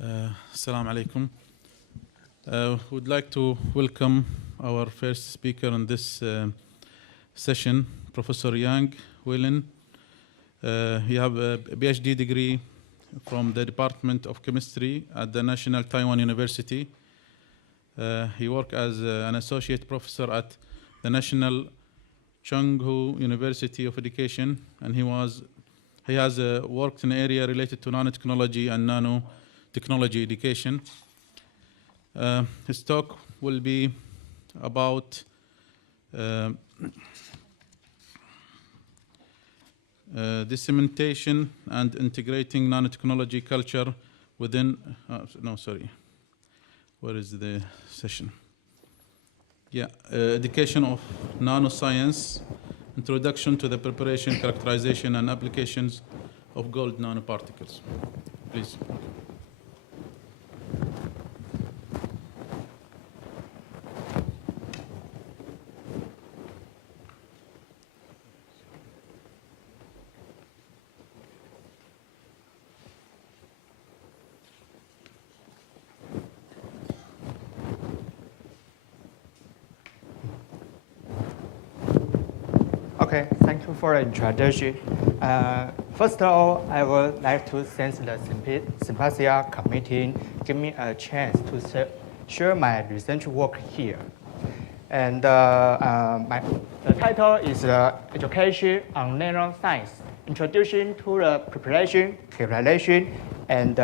Assalamu alaikum. Would like to welcome our first speaker in this session, Professor Yang Weilin. He have a PhD degree from the Department of Chemistry at the National Taiwan University. He worked as an associate professor at the National Chenghu University of Education, and he has worked in an area related to nanotechnology and nanotechnology education. His talk will be about dissemination and integrating nanotechnology culture within, where is the session? Education of nanoscience, introduction to the preparation, characterization, and applications of gold nanoparticles. Please. Okay, thank you for the introduction. First of all, I would like to thank the Symposia Committee giving me a chance to share my research work here. And the title is Education on Nanoscience, Introduction to the Preparation, Characterization, and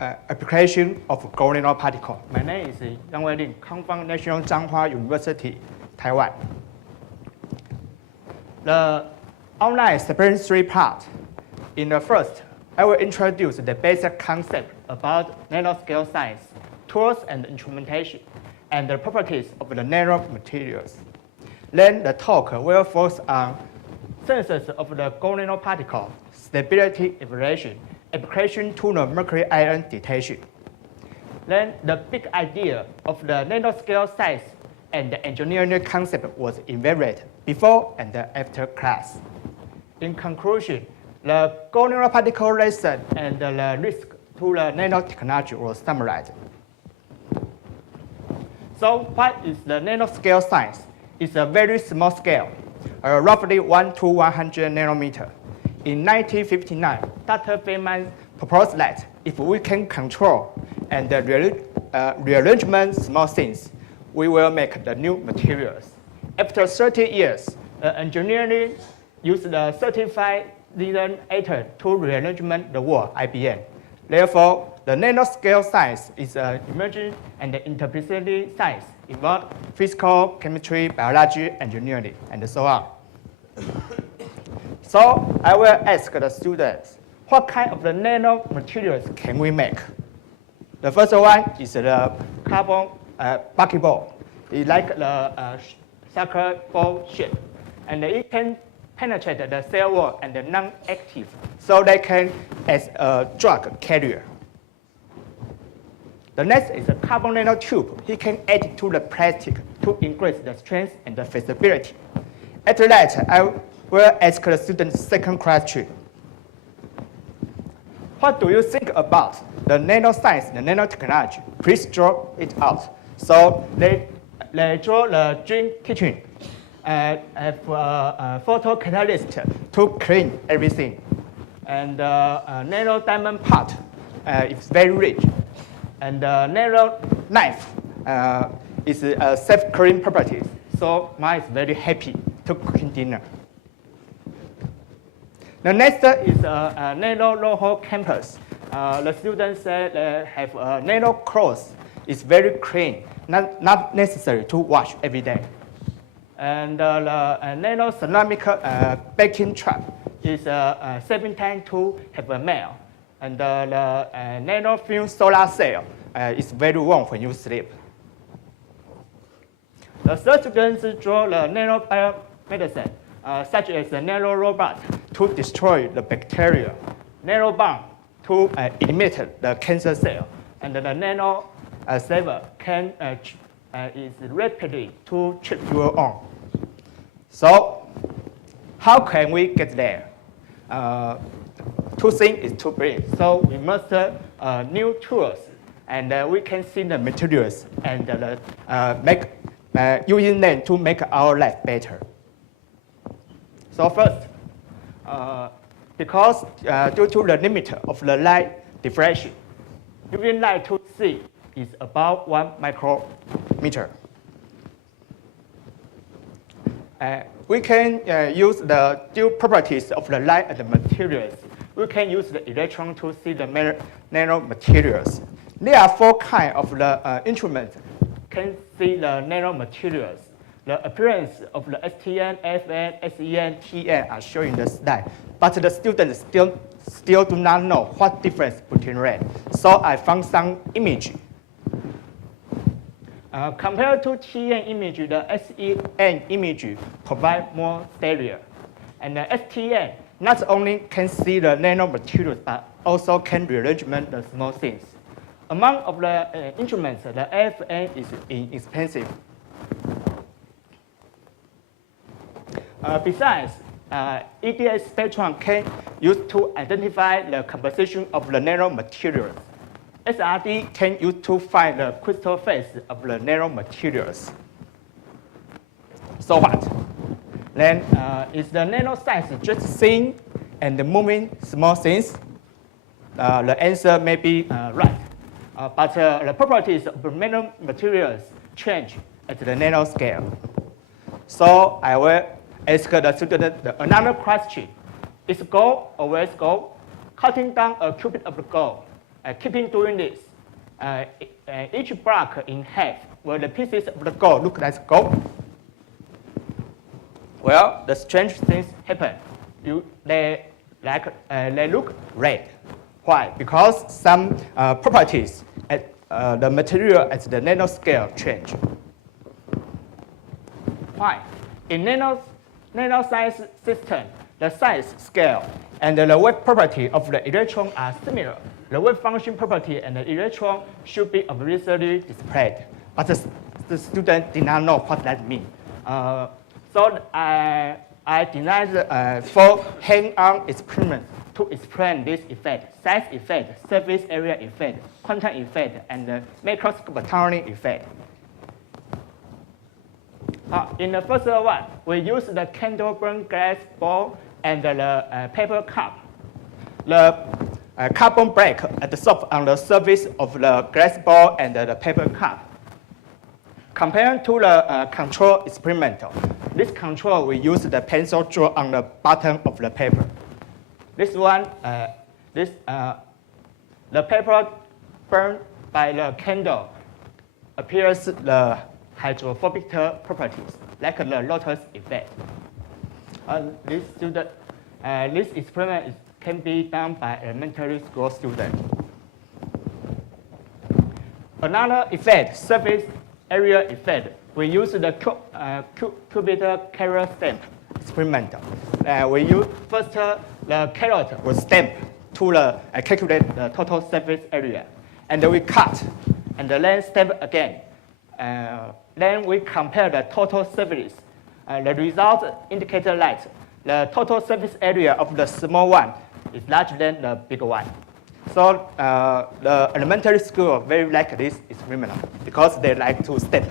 Application of Gold Nanoparticle. My name is Yang Weilin, come from National Zhanghua University, Taiwan. The online separate three parts. In the first, I will introduce the basic concept about nanoscale science, tools and instrumentation, and the properties of the nanomaterials. Then the talk will focus on synthesis of the gold nanoparticle, stability evaluation, application to the mercury ion detection. Then the big idea of the nanoscale science and the engineering concept was evaluated before and after class. In conclusion, the gold nanoparticle lesson and the risk to the nanotechnology was summarized. So what is the nanoscale science? It's a very small scale, roughly 1 to 100 nanometer. In 1959, Dr. Feynman proposed that if we can control and rearrangement small things, we will make the new materials. After 30 years, engineering used the certified reason atom to rearrange the world, IBM. Therefore, the nanoscale science is an emerging and interdisciplinary science involving physical, chemistry, biology, engineering, and so on. So I will ask the students, what kind of the nanomaterials can we make? The first one is the carbon bucketball. It's like the soccer ball shape, and it can penetrate the cell wall and the non-active, so they can as a drug carrier. The next is a carbon nanotube. It can add to the plastic to increase the strength and the flexibility. After that, I will ask the students second question. What do you think about the nanoscience and the nanotechnology? Please draw it out. So they draw the dream kitchen and have a photo catalyst to clean everything. And nano diamond part is very rich. And nano knife is safe cleaning properties. So mine is very happy to cooking dinner. The next is a nano low-hole campus. The students say they have a nano clothes. It's very clean, not necessary to wash every day. And the nano ceramic baking trap is 7 times to have a male. And the nano film solar cell is very warm when you sleep. The third students draw the nano biomedicine, such as the nano robot to destroy the bacteria, nano bomb to eliminate the cancer cell, and the nano saver can is rapidly to treat your own. So how can we get there? too thin is too big. So we master new tools, and we can see the materials and using them to make our life better. So first, because due to the limit of the light diffraction, UV light to see is about 1 micrometer. We can use the dual properties of the light and the materials. We can use the electron to see the nanomaterials. There are 4 kinds of the instruments can see the nanomaterials. The appearance of the STN, FN, SEN, TN are shown in the slide, but the students still do not know what difference between them. So I found some image. Compared to TN image, the SEN image provide more stereo. And the STN not only can see the nanomaterials, but also can rearrangement the small things. Among of the instruments, the FN is inexpensive. Besides, EDS spectrum can use to identify the composition of the nanomaterials. SRD can use to find the crystal phase of the nanomaterials. So what? Then is the nano size just thin and moving small things? The answer may be right. But the properties of the nanomaterials change at the nanoscale. So I will ask the student another question. Is gold always gold? Cutting down a cubit of the gold. Keeping doing this, each block in half, will the pieces of the gold look like gold? Well, the strange things happen. They look red. Why? Because some properties at the material at the nanoscale change. Why? In nano-size system, the size scale and the wave property of the electron are similar. The wave function property and the electron should be obviously displayed, but the student did not know what that means. So I designed 4 hand-on experiments to explain this effect: size effect, surface area effect, quantum effect, and the macroscopic tunneling effect. In the first one, we use the candle burn glass ball and the paper cup. The carbon black at the top on the surface of the glass ball and the paper cup. Compared to the control experimental, this control we use the pencil draw on the bottom of the paper. This one, the paper burned by the candle appears the hydrophobic properties, like the lotus effect. This experiment can be done by elementary school students. Another effect, surface area effect, we use the cubic carrot stamp experiment. We use first the carrot was stamped to calculate the total surface area, and then we cut, and then stamp again. Then we compare the total surface. The result indicated that the total surface area of the small one is larger than the big one. So the elementary school very like this experiment because they like to step.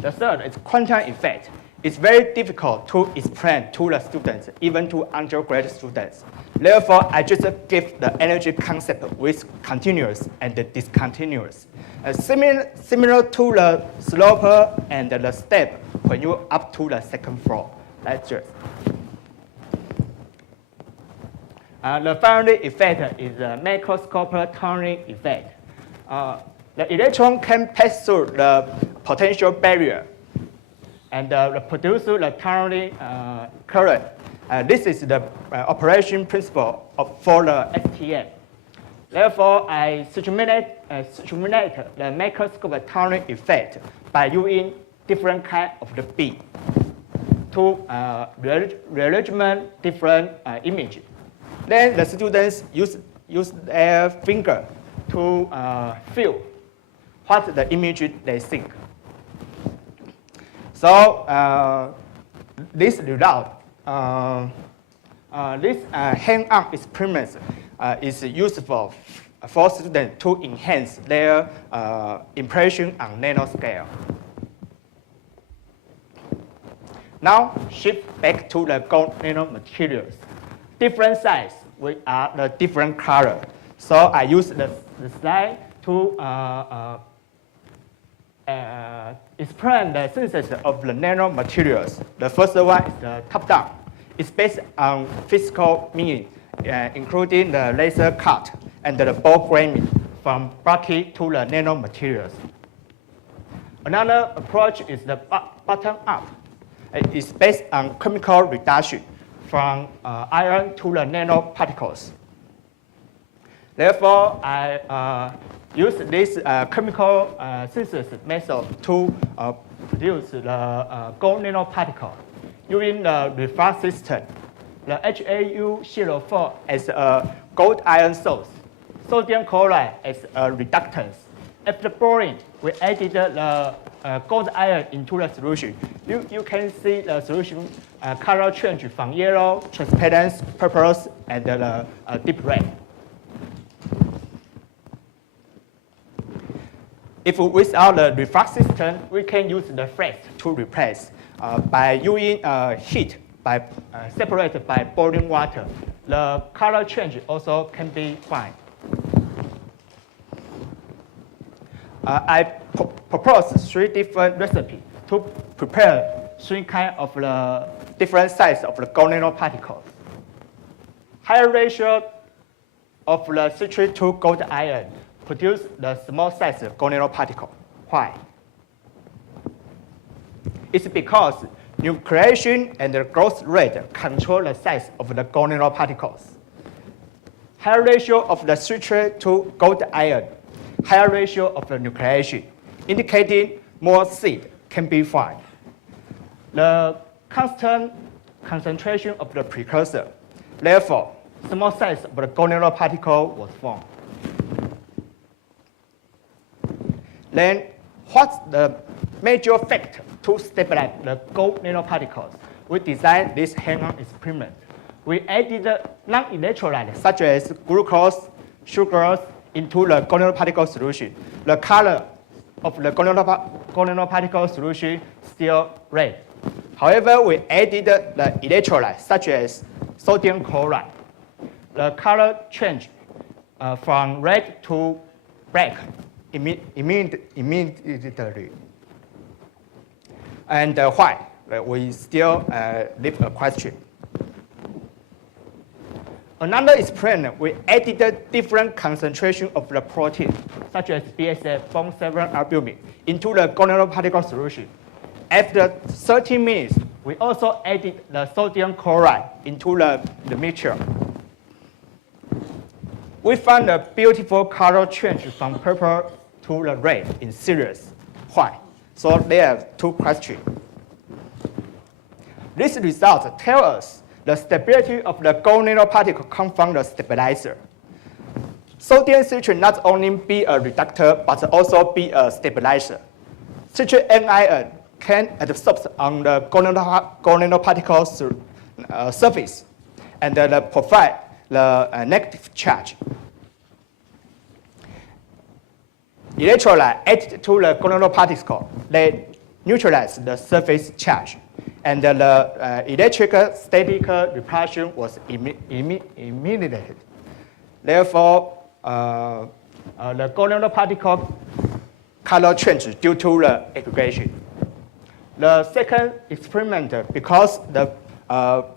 The third is quantum effect. It's very difficult to explain to the students, even to undergraduate students. Therefore, I just give the energy concept with continuous and discontinuous. Similar to the slope and the step when you up to the second floor. That's just. The final effect is the macroscopic tunneling effect. The electron can pass through the potential barrier and produce the tunneling current. This is the operation principle for the STN. Therefore, I simulate the macroscopic tunneling effect by using different kinds of the beam to rearrangement different images. Then the students use their finger to feel what the image they think. So this result This hand-on experiment is useful for students to enhance their impression on nanoscale. Now, shift back to the gold nanomaterials. Different size with the different color. So I use the slide to explain the synthesis of the nanomaterials. The first one is the top-down. It's based on physical meaning, including the laser cut and the ball grading from bulky to the nanomaterials. Another approach is the bottom-up. It's based on chemical reduction from iron to the nanoparticles. Therefore, I use this chemical synthesis method to produce the gold nanoparticle using the refracts system. The HAU04 as a gold iron source, sodium chloride as a reductance. After boiling, we added the gold iron into the solution. You can see the solution color change from yellow, transparent, purple, and the deep red. If without the refracts system, we can use the flash to replace by using heat separated by boiling water. The color change also can be fine. I propose 3 different recipes to prepare 3 kinds of the different sizes of the gold nanoparticles. Higher ratio of the citrate to gold iron produce the small size gold nanoparticle. Why? It's because nucleation and the growth rate control the size of the gold nanoparticles. Higher ratio of the citrate to gold iron, higher ratio of the nucleation, indicating more seed can be found. The constant concentration of the precursor, therefore, small size of the gold nanoparticle was formed. Then, what's the major factor to stabilize the gold nanoparticles? We designed this hand-on experiment. We added non-electrolytes such as glucose, sugars into the gold nanoparticle solution. The color of the gold nanoparticle solution still red. However, we added the electrolytes such as sodium chloride. The color changed from red to black immediately. And why? We still leave a question. Another experiment, we added different concentration of the protein, such as BSF, bone 7 albumin, into the gold nanoparticle solution. After 30 minutes, we also added the sodium chloride into the mixture. We found a beautiful color change from purple to the red in series. Why? So there are 2 questions. These results tell us the stability of the gold nanoparticle comes from the stabilizer. Sodium citrate not only be a reductor, but also be a stabilizer. Citrate anion can absorb on the gold nanoparticle surface and provide the negative charge. Electrolyte added to the gold nanoparticle, they neutralize the surface charge, and the electric static repulsion was eliminated. Therefore, the gold nanoparticle color change due to the aggregation. The second experiment, because the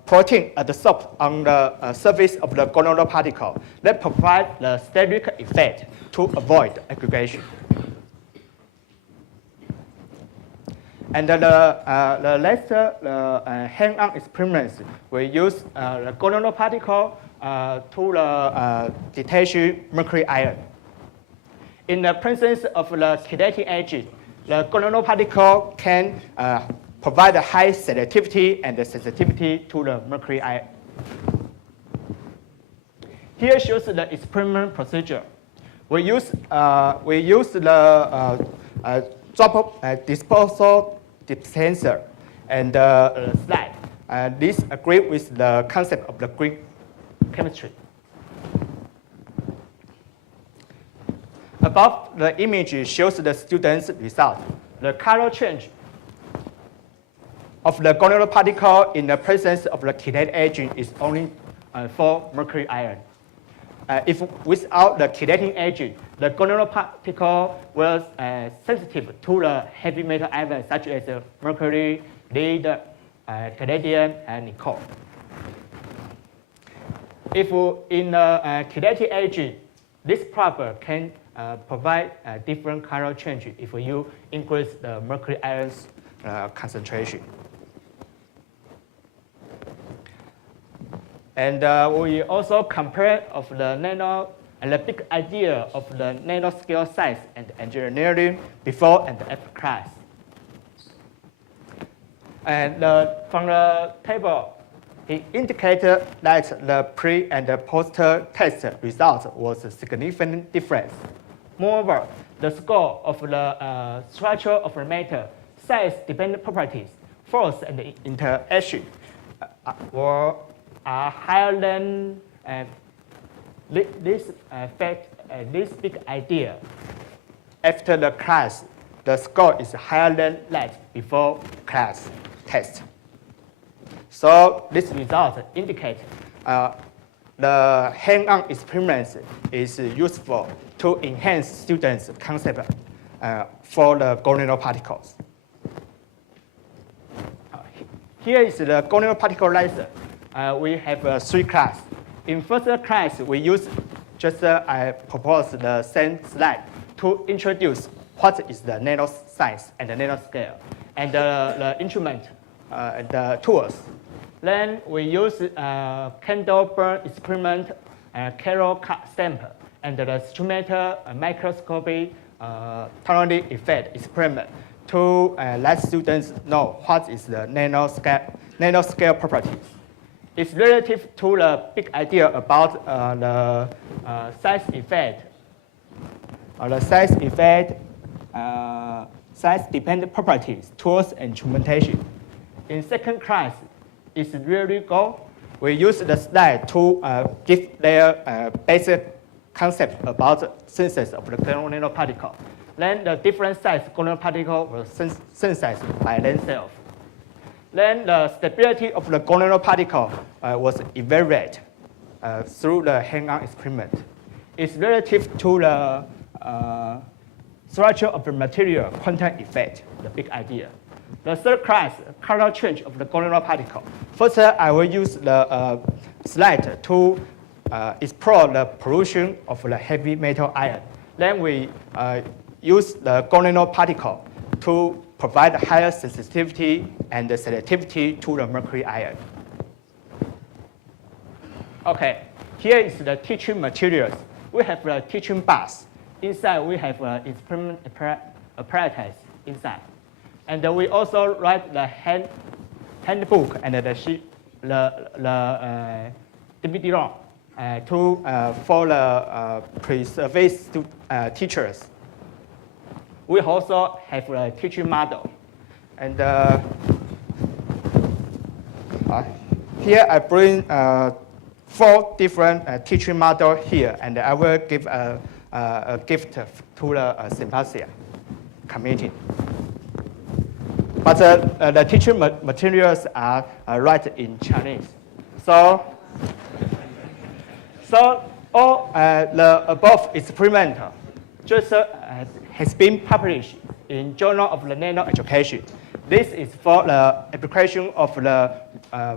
protein adsorbed on the surface of the gold nanoparticle, they provide the steric effect to avoid aggregation. And the last hand-on experiments, we use the gold nanoparticle to detach mercury ion. In the presence of the chelating agent, the gold nanoparticle can provide a high selectivity and sensitivity to the mercury ion. Here shows the experiment procedure. We use the disposal dispenser and slide This agrees with the concept of the Greek chemistry. Above, the image shows the student's result. The color change of the gonadal particle in the presence of the chelated agent is only for mercury ion. If without the chelating agent, the gonadal particle was sensitive to the heavy metal ions such as mercury, lead, palladium, and nickel. If in the chelating agent, this problem can provide a different color change if you increase the mercury ions concentration. And we also compare of the nano and the big idea of the nanoscale size and engineering before and after class. And from the table, it indicated that the pre and the post test results was a significant difference. Moreover, the score of the structure of the matter, size-dependent properties, force and interaction were higher than this big idea. After the class, the score is higher than that before class test. So this result indicates the hands-on experience is useful to enhance students' concept for the gonadal particles. Here is the gonadal particle laser. We have 3 classes. In first class, we use I propose the same slide to introduce what is the nano size and the nanoscale, and the instrument and the tools. Then we use candle burn experiment, Carol cut sample, and the instrumental microscopy tunneling effect experiment to let students know what is the nanoscale properties. It's relative to the big idea about the size effect. Size-dependent properties, tools, and instrumentation. In second class, it's really go. We use the slide to give their basic concept about synthesis of the gonadal particle. Then the different size gonadal particle will synthesized by themselves. Then the stability of the gonadal particle was evaluated through the hands-on experiment. It's relative to the structure of the material quantum effect, the big idea. The third class, color change of the gonadal particle. First, I will use the slide to explore the pollution of the heavy metal ion. Then we use the gonadal particle to provide higher sensitivity and selectivity to the mercury ion. Okay, here is the teaching materials. We have the teaching bus. Inside, we have experiment apparatus inside. And we also write the handbook and the DVD-ROM for the pre-service teachers. We also have a teaching model. And here I bring 4 different teaching models here, and I will give a gift to the symposium committee. But the teaching materials are right in Chinese. So all the above experiment just has been published in Journal of the Nano Education. This is for the application of the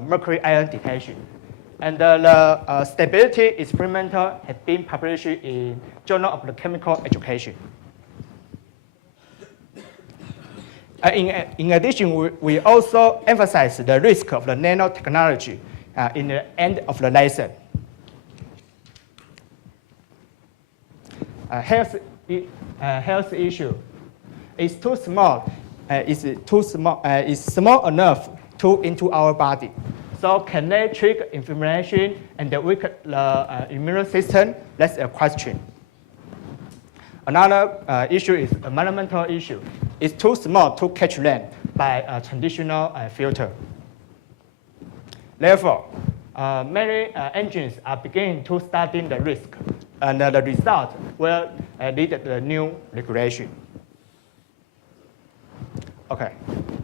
mercury ion detection. And the stability experiment has been published in Journal of the Chemical Education. In addition, we also emphasize the risk of the nanotechnology in the end of the lesson. Health issue is too small. Is small enough to into our body. So can they trigger inflammation and weaken the immune system? That's a question. Another issue is a environmental issue. It's too small to catch them by a traditional filter. Therefore, many engines are beginning to study the risk, and the result will lead to the new regulation. Okay,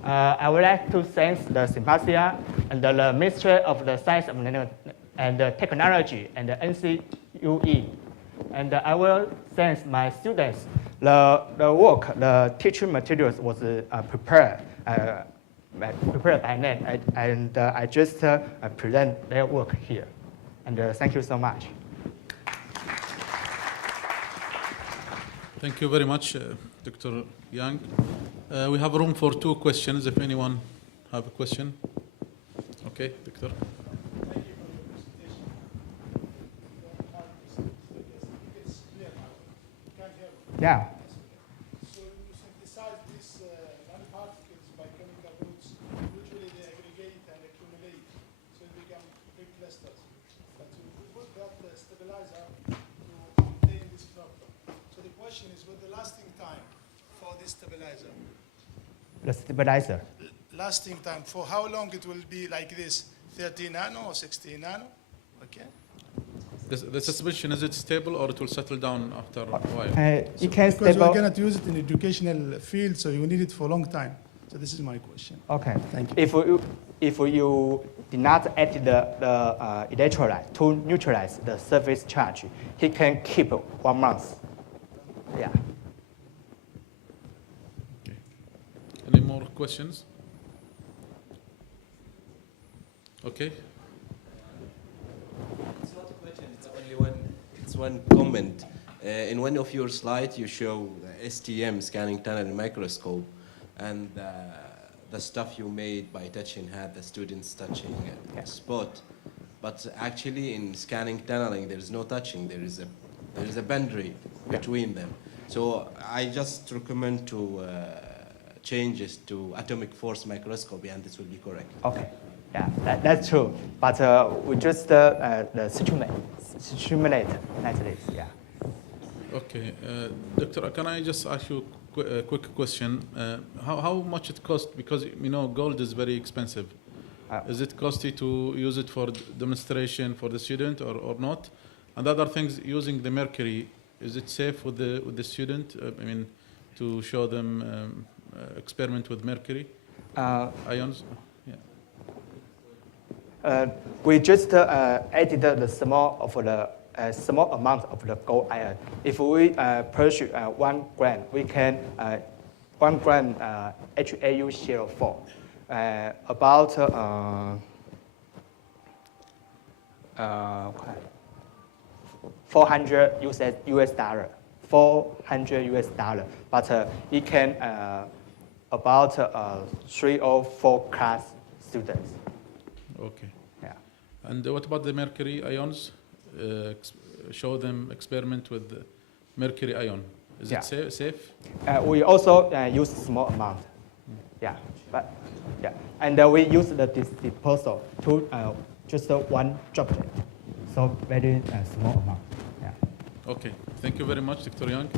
I would like to thank the Symposia and the Ministry of the Science and the Technology and the NCUE. And I will thank my students. The teaching materials was prepared by them, and I just present their work here. And thank you so much. Thank you very much, Dr. Yang. We have room for 2 questions, if anyone have a question. Okay, Doctor. Thank you for the presentation. It's clear now. You can't hear me. Yeah. So you synthesize these nanoparticles by chemical routes. Usually they aggregate and accumulate, so they become big clusters. But you put that stabilizer to contain this problem. So the question is, what the lasting time for this stabilizer? The stabilizer. Lasting time, for how long it will be like this? 30 nano or 60 nano? Okay. The suspension, is it stable or it will settle down after a while? You can Because stable. we cannot use it in educational field, so you need it for a long time. So this is my question. Okay. Thank you. If you did not add the electrolyte to neutralize the surface charge, he can keep 1 month. Yeah. Okay. Any more questions? Okay. It's not a question, it's only one comment. In one of your slides, you show the STM scanning tunnel microscope, and the stuff you made by touching had the students touching a spot. But actually, in scanning tunneling, there is no touching. There is a boundary between them. So I just recommend to change this to atomic force microscopy, and this will be correct. Okay. Yeah, that's true. But we just simulate like this. Yeah. Okay. Doctor, can I just ask you a quick question? How much it cost? Because, you know, gold is very expensive. Is it costly to use it for demonstration for the student or not? And other things, using the mercury, is it safe with the student? I mean, to show them experiment with mercury ions? We just added the small amount of the gold ion. If we purchase 1 gram, we can 1 gram HAU04, about $400 US dollar, $400 US dollar. But it can about 3 or 4 class students. Okay. Yeah. And what about the mercury ions? Show them experiment with the mercury ion. Is it safe? We also use small amount. Yeah, but yeah, and we use the disposal to just 1 droplet, so very small amount. Yeah. Okay. Thank you very much, Dr. Yang.